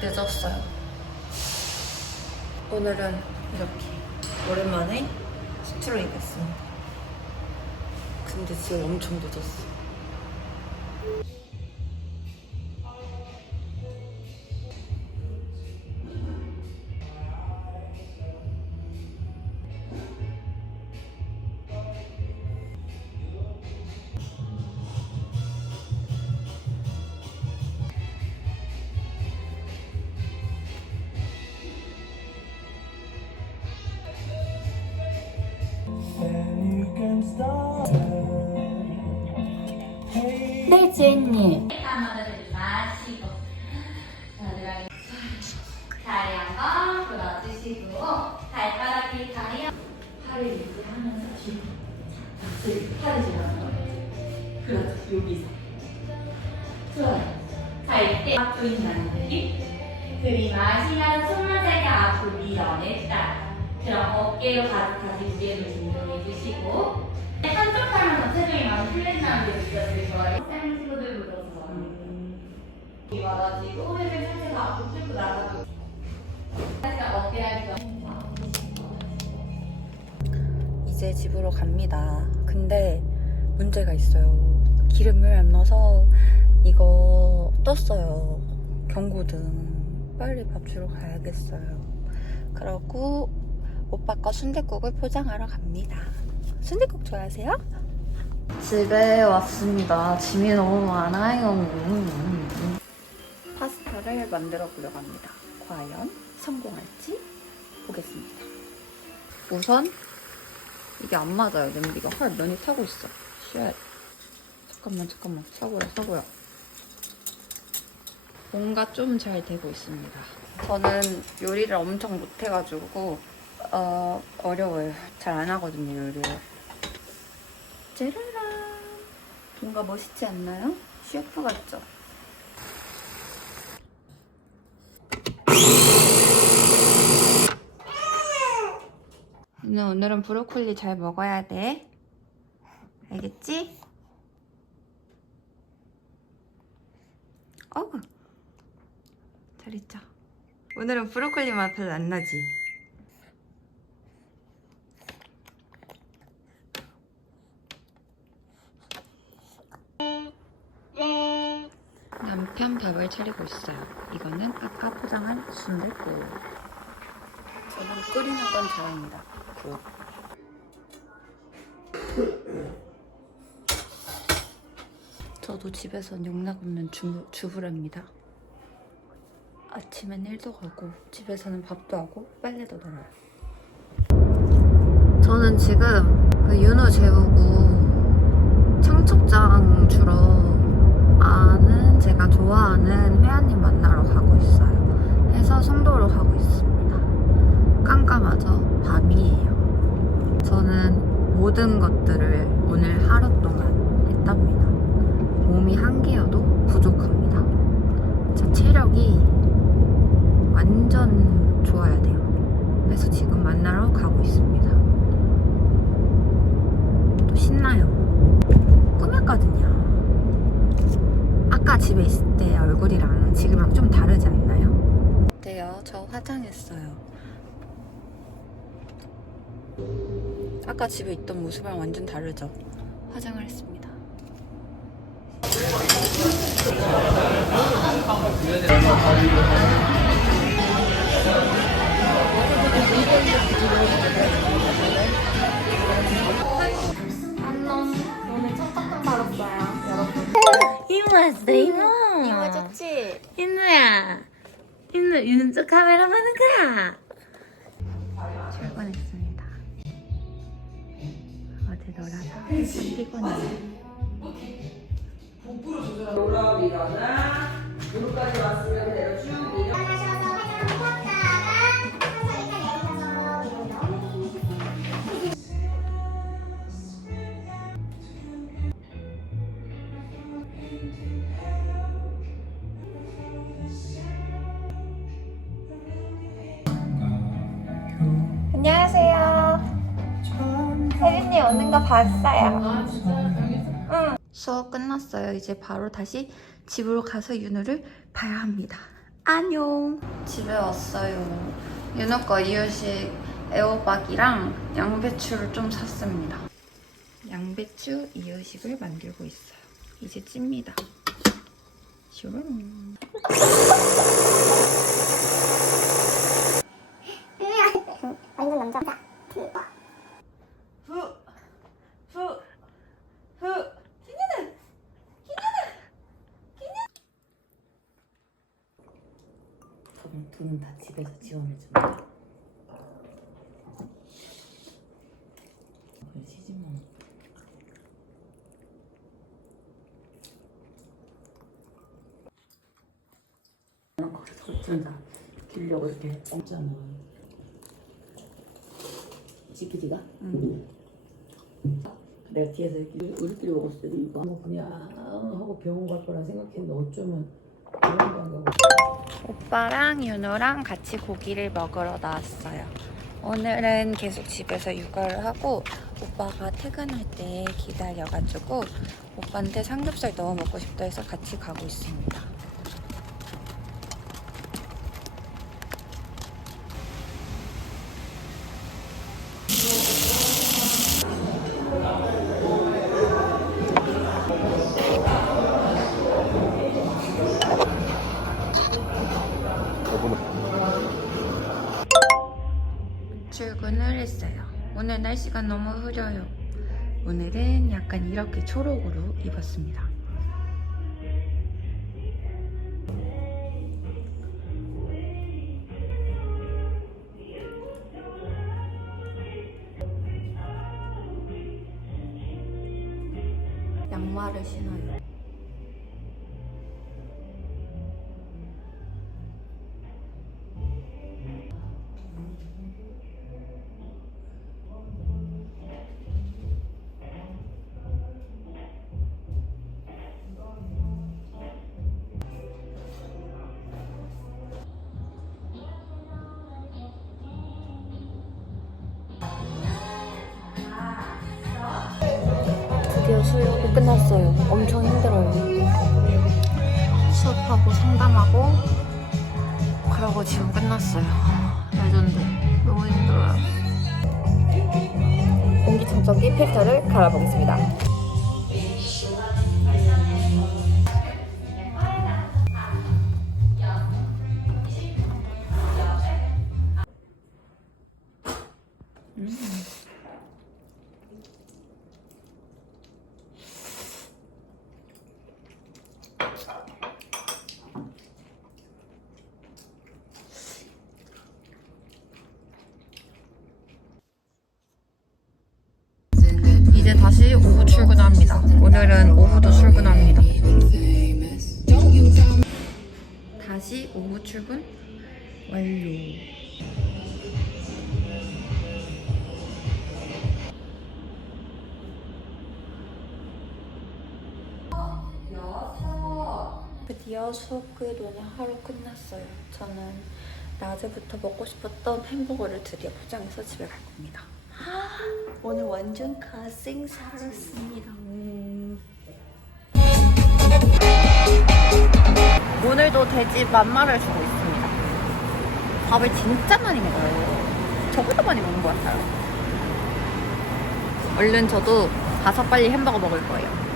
늦었어요. 오늘은 이렇게 오랜만에 수트를 입었습니다. 근데 지금 엄청 늦었어. 네. 다리 자, 팔을 지나는 거예요. 그렇죠 여기서. 좋아요. 갈때 앞으로 인하는 느낌 들이마시면서 어깨로 가득 다시 무게를 운동해 주시고 한쪽 팔은 더 체중이 많이 풀린다는 게 느껴질 거예요 쌍 친구들 물어서 이 받아지고 호흡을 상태가 앞으로 쭉 나가고 살짝 어깨랑 좀 이제 집으로 갑니다. 근데 문제가 있어요. 기름을 안 넣어서 이거 떴어요. 경고등. 빨리 밥 주러 가야겠어요. 그러고 오빠 거 순댓국을 포장하러 갑니다. 순댓국 좋아하세요? 집에 왔습니다. 짐이 너무 많아요. 파스타를 만들어 보려고 합니다. 과연 성공할지 보겠습니다. 우선 이게 안 맞아요 냄비가 헐 면이 타고 있어 쉣 잠깐만 잠깐만 사고야 사고야 뭔가 좀 잘 되고 있습니다 저는 요리를 엄청 못해가지고 어, 어려워요 잘 안 하거든요 요리를 짜라란 뭔가 멋있지 않나요? 셰프 같죠? 오늘, 오늘은 브로콜리 잘 먹어야 돼. 알겠지? 어우. 잘했죠. 오늘은 브로콜리 맛 별로 안 나지? 남편 밥을 차리고 있어요. 이거는 아까 포장한 순댓국. 저는 끓이는 건 잘합니다. 국. 저도 집에선 용납 없는 주, 주부랍니다. 아침엔 일도 가고 집에서는 밥도 하고 빨래도 널어요. 저는 지금 그 윤호 재우고 청첩장 주러 아는 제가 좋아하는 회원님 만나러 가고 있어요. 해서 송도로 가고 있습니다. 깜깜하죠? 밤이에요. 저는 모든 것들을 오늘 하루 동안 했답니다. 몸이 한 개여도 부족합니다. 제 체력이 완전 좋아야 돼요. 그래서 지금 만나러 가고 있습니다. 또 신나요. 아까 집에 있을 때 얼굴이랑 지금이랑 좀 다르지 않나요? 어때요? 저 화장했어요. 아까 집에 있던 모습이랑 완전 다르죠? 화장을 했습니다. 이모 왔어, 이모. 이모 좋지? 인우야. 인우, 윤쪽 카메라 보는 거야. 출근했습니다. 어제 놀아서 피곤해요. 무릎 일어나 무릎까지 왔으면 그대로 쭉 밀어 혜린이 오는 거 봤어요. 수업 끝났어요. 이제 바로 다시 집으로 가서 윤우를 봐야 합니다. 안녕. 집에 왔어요. 윤호 거 이유식 애호박이랑 양배추를 좀 샀습니다. 양배추 이유식을 만들고 있어요. 이제 찝니다. 슈르릉. 완전 남자. 후, 후, 후. 돈, 돈은 다 집에서 지원해준다. 그래, 시집만. 거기서 어쩐다. 길려고 이렇게 없잖아. 지키지가? 응. 내가 뒤에서 이렇게 우리끼리 먹었을 때도 이거 뭐 그냥 하고 병원 갈 거라 생각했는데 어쩌면 오빠랑 윤호랑 같이 고기를 먹으러 나왔어요. 오늘은 계속 집에서 육아를 하고 오빠가 퇴근할 때 기다려가지고 오빠한테 삼겹살 너무 먹고 싶다 해서 같이 가고 있습니다. 출근을 했어요. 오늘 날씨가 너무 흐려요. 오늘은 약간 이렇게 초록으로 입었습니다. 양말을 신어요. 드디어 수업이 끝났어요. 엄청 힘들어요. 수업하고 상담하고 그러고 지금 끝났어요. 레전드. 너무 힘들어요. 공기청정기 필터를 갈아보겠습니다. 다시 오후 출근합니다. 오늘은 오후도 출근합니다. 다시 오후 출근 완료. 드디어 수업 끝오늘 하루 끝났어요. 저는 낮에부터 먹고 싶었던 햄버거를 드디어 포장해서 집에 갈 겁니다. 오늘 완전 가생 살았습니다. 오늘도 돼지 만마를 주고 있습니다. 밥을 진짜 많이 먹어요. 저보다 많이 먹는 것 같아요. 얼른 저도 가서 빨리 햄버거 먹을 거예요.